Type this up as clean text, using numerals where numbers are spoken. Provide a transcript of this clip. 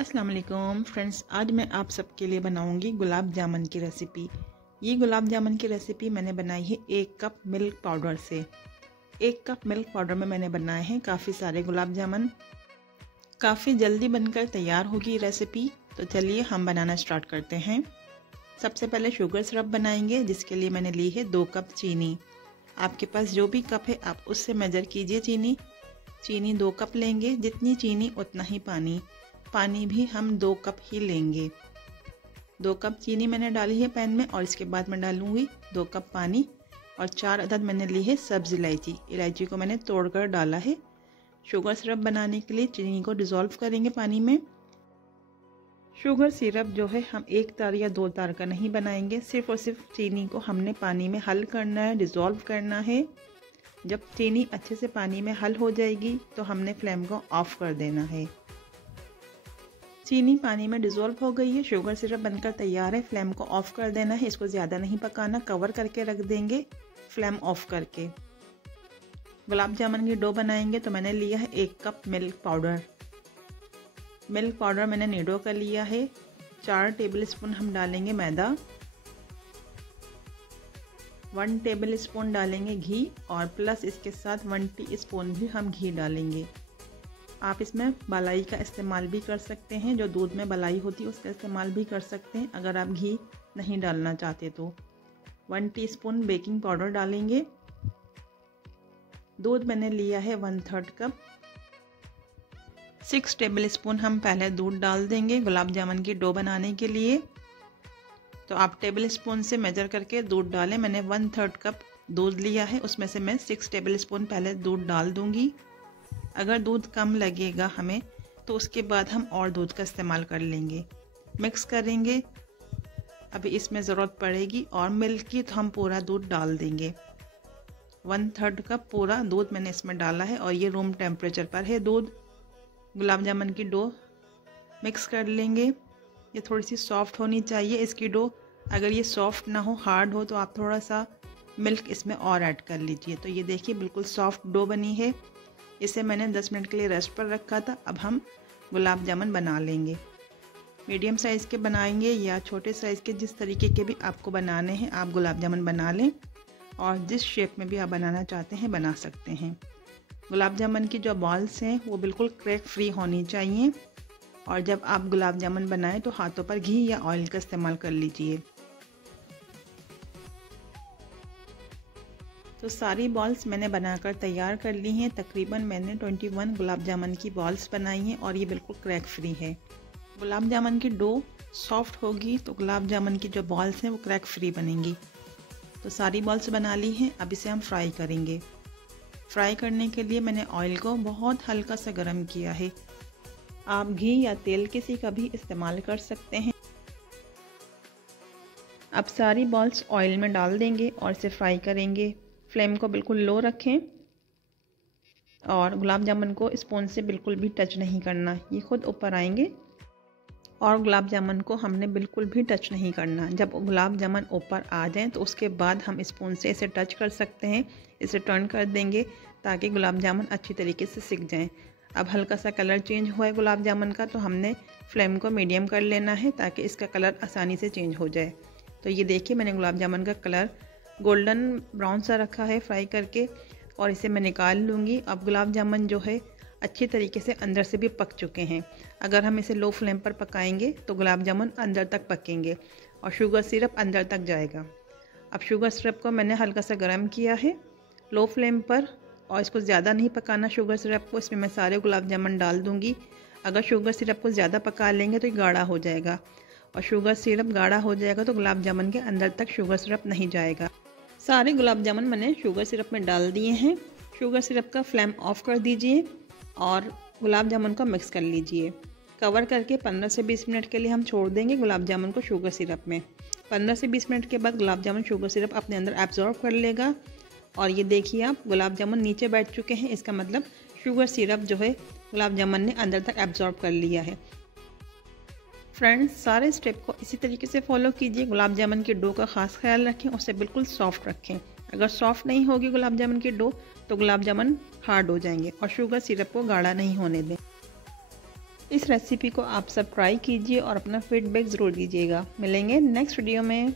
अस्सलाम वालेकुम फ्रेंड्स, आज मैं आप सबके लिए बनाऊंगी गुलाब जामुन की रेसिपी। ये गुलाब जामुन की रेसिपी मैंने बनाई है 1 कप मिल्क पाउडर से। 1 कप मिल्क पाउडर में मैंने बनाए हैं काफ़ी सारे गुलाब जामुन। काफ़ी जल्दी बनकर तैयार होगी रेसिपी। तो चलिए हम बनाना स्टार्ट करते हैं। सबसे पहले शुगर सिरप बनाएंगे, जिसके लिए मैंने ली है 2 कप चीनी। आपके पास जो भी कप है आप उससे मेजर कीजिए। चीनी 2 कप लेंगे, जितनी चीनी उतना ही पानी। पानी भी हम 2 कप ही लेंगे। 2 कप चीनी मैंने डाली है पैन में, और इसके बाद मैं डालूंगी 2 कप पानी। और 4 अदद मैंने ली है सब्ज़ इलायची को मैंने तोड़कर डाला है। शुगर सिरप बनाने के लिए चीनी को डिज़ोल्व करेंगे पानी में। शुगर सिरप जो है हम 1 तार या 2 तार का नहीं बनाएंगे, सिर्फ और सिर्फ चीनी को हमने पानी में हल करना है, डिज़ोल्व करना है। जब चीनी अच्छे से पानी में हल हो जाएगी तो हमने फ्लेम को ऑफ कर देना है। चीनी पानी में डिज़ोल्व हो गई है, शुगर सिरप बनकर तैयार है। फ्लेम को ऑफ कर देना है, इसको ज़्यादा नहीं पकाना, कवर करके रख देंगे फ्लेम ऑफ करके। गुलाब जामुन की डो बनाएंगे तो मैंने लिया है 1 cup milk powder. Milk powder मैंने नीडो कर लिया है। 4 टेबल स्पून हम डालेंगे मैदा, 1 टेबल स्पून डालेंगे घी, और प्लस इसके साथ 1 टीस्पून भी हम घी डालेंगे। आप इसमें मलाई का इस्तेमाल भी कर सकते हैं, जो दूध में मलाई होती है उसका इस्तेमाल भी कर सकते हैं अगर आप घी नहीं डालना चाहते तो। 1 टीस्पून बेकिंग पाउडर डालेंगे। दूध मैंने लिया है 1/3 कप। 6 टेबल स्पून हम पहले दूध डाल देंगे गुलाब जामुन की डो बनाने के लिए। तो आप टेबल स्पून से मेजर करके दूध डालें। मैंने 1/3 कप दूध लिया है, उसमें से मैं 6 टेबल स्पून पहले दूध डाल दूंगी। अगर दूध कम लगेगा हमें तो उसके बाद हम और दूध का इस्तेमाल कर लेंगे। मिक्स करेंगे, अभी इसमें ज़रूरत पड़ेगी और मिल्क की तो हम पूरा दूध डाल देंगे। 1/3 कप पूरा दूध मैंने इसमें डाला है, और ये रूम टेम्परेचर पर है दूध। गुलाब जामुन की डो मिक्स कर लेंगे। ये थोड़ी सी सॉफ्ट होनी चाहिए इसकी डो। अगर ये सॉफ्ट ना हो, हार्ड हो, तो आप थोड़ा सा मिल्क इसमें और ऐड कर लीजिए। तो ये देखिए बिल्कुल सॉफ्ट डो बनी है। इसे मैंने 10 मिनट के लिए रेस्ट पर रखा था। अब हम गुलाब जामुन बना लेंगे। मीडियम साइज़ के बनाएंगे या छोटे साइज़ के, जिस तरीके के भी आपको बनाने हैं आप गुलाब जामुन बना लें, और जिस शेप में भी आप बनाना चाहते हैं बना सकते हैं। गुलाब जामुन की जो बॉल्स हैं वो बिल्कुल क्रैक फ्री होनी चाहिए, और जब आप गुलाब जामुन बनाएं तो हाथों पर घी या ऑयल का इस्तेमाल कर लीजिए। तो सारी बॉल्स मैंने बनाकर तैयार कर ली हैं। तकरीबन मैंने 21 गुलाब जामुन की बॉल्स बनाई हैं, और ये बिल्कुल क्रैक फ्री है। गुलाब जामुन की डो सॉफ्ट होगी तो गुलाब जामुन की जो बॉल्स हैं वो क्रैक फ्री बनेंगी। तो सारी बॉल्स बना ली हैं। अब इसे हम फ्राई करेंगे। फ्राई करने के लिए मैंने ऑयल को बहुत हल्का सा गर्म किया है। आप घी या तेल किसी का भी इस्तेमाल कर सकते हैं। अब सारी बॉल्स ऑयल में डाल देंगे और इसे फ्राई करेंगे। फ्लेम को बिल्कुल लो रखें, और गुलाब जामुन को स्पून से बिल्कुल भी टच नहीं करना, ये खुद ऊपर आएंगे। और गुलाब जामुन को हमने बिल्कुल भी टच नहीं करना। जब गुलाब जामुन ऊपर आ जाएं तो उसके बाद हम स्पून से इसे टच कर सकते हैं। इसे टर्न कर देंगे ताकि गुलाब जामुन अच्छी तरीके से सिक जाएं। अब हल्का सा कलर चेंज हुआ है गुलाब जामुन का, तो हमने फ्लेम को मीडियम कर लेना है ताकि इसका कलर आसानी से चेंज हो जाए। तो ये देखिए मैंने गुलाब जामुन का कलर गोल्डन ब्राउन सा रखा है फ्राई करके, और इसे मैं निकाल लूँगी। अब गुलाब जामुन जो है अच्छी तरीके से अंदर से भी पक चुके हैं। अगर हम इसे लो फ्लेम पर पकाएंगे तो गुलाब जामुन अंदर तक पकेंगे और शुगर सिरप अंदर तक जाएगा। अब शुगर सिरप को मैंने हल्का सा गर्म किया है लो फ्लेम पर, और इसको ज़्यादा नहीं पकाना शुगर सिरप को। इसमें मैं सारे गुलाब जामुन डाल दूँगी। अगर शुगर सिरप को ज़्यादा पका लेंगे तो ये गाढ़ा हो जाएगा, और शुगर सिरप गाढ़ा हो जाएगा तो गुलाब जामुन के अंदर तक शुगर सिरप नहीं जाएगा। सारे गुलाब जामुन मैंने शुगर सिरप में डाल दिए हैं। शुगर सिरप का फ्लेम ऑफ कर दीजिए और गुलाब जामुन को मिक्स कर लीजिए। कवर करके 15 से 20 मिनट के लिए हम छोड़ देंगे गुलाब जामुन को शुगर सिरप में। 15 से 20 मिनट के बाद गुलाब जामुन शुगर सिरप अपने अंदर एब्जॉर्ब कर लेगा, और ये देखिए आप गुलाब जामुन नीचे बैठ चुके हैं। इसका मतलब शुगर सिरप जो है गुलाब जामुन ने अंदर तक एब्जॉर्ब कर लिया है। फ्रेंड्स, सारे स्टेप को इसी तरीके से फॉलो कीजिए। गुलाब जामुन की डो का ख़ास ख्याल रखें, उसे बिल्कुल सॉफ्ट रखें। अगर सॉफ्ट नहीं होगी गुलाब जामुन की डो तो गुलाब जामुन हार्ड हो जाएंगे, और शुगर सिरप को गाढ़ा नहीं होने दें। इस रेसिपी को आप सब ट्राई कीजिए और अपना फीडबैक ज़रूर दीजिएगा। मिलेंगे नेक्स्ट वीडियो में।